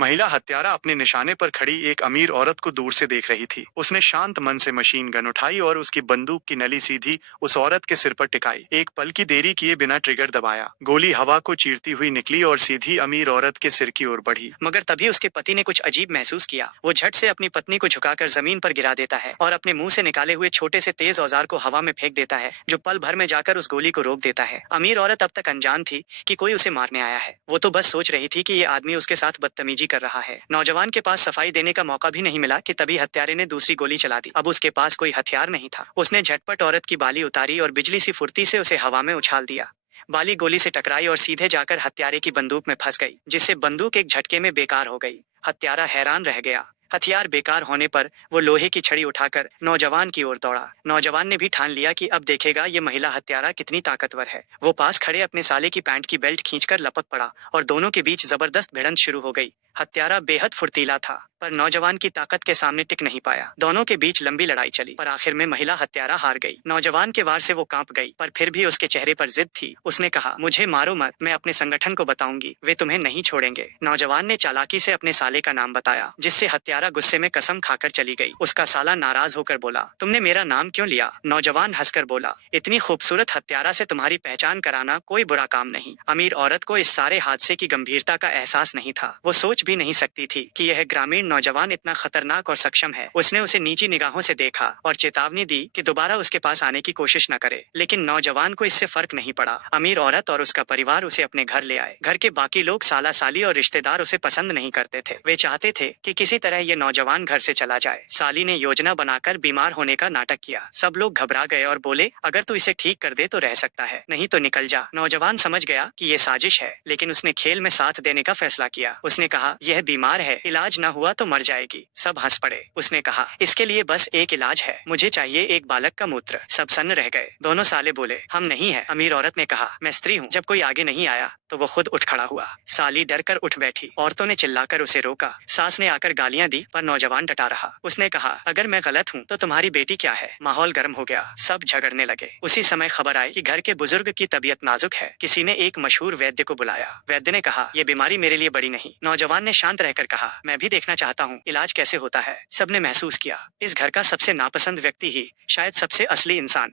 महिला हत्यारा अपने निशाने पर खड़ी एक अमीर औरत को दूर से देख रही थी। उसने शांत मन से मशीन गन उठाई और उसकी बंदूक की नली सीधी उस औरत के सिर पर टिकाई। एक पल की देरी किए बिना ट्रिगर दबाया। गोली हवा को चीरती हुई निकली और सीधी अमीर औरत के सिर की ओर बढ़ी। मगर तभी उसके पति ने कुछ अजीब महसूस किया। वो झट से अपनी पत्नी को झुकाकर जमीन पर गिरा देता है और अपने मुंह से निकाले हुए छोटे से तेज औजार को हवा में फेंक देता है, जो पल भर में जाकर उस गोली को रोक देता है। अमीर औरत अब तक अनजान थी कि कोई उसे मारने आया है। वो तो बस सोच रही थी कि ये आदमी उसके साथ बदतमीजी कर रहा है। नौजवान के पास सफाई देने का मौका भी नहीं मिला कि तभी हत्यारे ने दूसरी गोली चला दी। अब उसके पास कोई हथियार नहीं था। उसने झटपट औरत की बाली उतारी और बिजली सी फुर्ती से उसे हवा में उछाल दिया। बाली गोली से टकराई और सीधे जाकर हत्यारे की बंदूक में फंस गई, जिससे बंदूक एक झटके में बेकार हो गई। हत्यारा हैरान रह गया। हथियार बेकार होने पर वो लोहे की छड़ी उठाकर नौजवान की ओर दौड़ा। नौजवान ने भी ठान लिया कि अब देखेगा ये महिला हत्यारा कितनी ताकतवर है। वो पास खड़े अपने साले की पैंट की बेल्ट खींचकर लपक पड़ा और दोनों के बीच जबरदस्त भिड़ंत शुरू हो गई। हत्यारा बेहद फुर्तीला था, पर नौजवान की ताकत के सामने टिक नहीं पाया। दोनों के बीच लंबी लड़ाई चली, पर आखिर में महिला हत्यारा हार गई। नौजवान के वार से वो कांप गई, पर फिर भी उसके चेहरे पर जिद थी। उसने कहा, मुझे मारो मत, मैं अपने संगठन को बताऊंगी, वे तुम्हें नहीं छोड़ेंगे। नौजवान ने चालाकी से अपने साले का नाम बताया, जिससे हत्यारा गुस्से में कसम खाकर चली गई। उसका साला नाराज होकर बोला, तुमने मेरा नाम क्यों लिया? नौजवान हंसकर बोला, इतनी खूबसूरत हत्यारा से तुम्हारी पहचान कराना कोई बुरा काम नहीं। अमीर औरत को इस सारे हादसे की गंभीरता का एहसास नहीं था। वो सोच भी नहीं सकती थी कि यह ग्रामीण नौजवान इतना खतरनाक और सक्षम है। उसने उसे नीची निगाहों से देखा और चेतावनी दी कि दोबारा उसके पास आने की कोशिश न करे, लेकिन नौजवान को इससे फर्क नहीं पड़ा। अमीर औरत और उसका परिवार उसे अपने घर ले आए। घर के बाकी लोग, साला साली और रिश्तेदार उसे पसंद नहीं करते थे। वे चाहते थे कि किसी तरह ये नौजवान घर से चला जाए। साली ने योजना बनाकर बीमार होने का नाटक किया। सब लोग घबरा गए और बोले, अगर तू इसे ठीक कर दे तो रह सकता है, नहीं तो निकल जा। नौजवान समझ गया कि ये साजिश है, लेकिन उसने खेल में साथ देने का फैसला किया। उसने कहा, यह बीमार है, इलाज न हुआ तो मर जाएगी। सब हंस पड़े। उसने कहा, इसके लिए बस एक इलाज है, मुझे चाहिए एक बालक का मूत्र। सब सन्न रह गए। दोनों साले बोले, हम नहीं है। अमीर औरत ने कहा, मैं स्त्री हूँ। जब कोई आगे नहीं आया तो वो खुद उठ खड़ा हुआ। साली डर कर उठ बैठी। औरतों ने चिल्लाकर उसे रोका। सास ने आकर गालियां दी, पर नौजवान डटा रहा। उसने कहा, अगर मैं गलत हूँ तो तुम्हारी बेटी क्या है? माहौल गर्म हो गया। सब झगड़ने लगे। उसी समय खबर आई कि घर के बुजुर्ग की तबीयत नाजुक है। किसी ने एक मशहूर वैद्य को बुलाया। वैद्य ने कहा, ये बीमारी मेरे लिए बड़ी नहीं। नौजवान ने शांत रहकर कहा, मैं भी देखना चाहता हूँ इलाज कैसे होता है। सबने महसूस किया, इस घर का सबसे नापसंद व्यक्ति ही शायद सबसे असली इंसान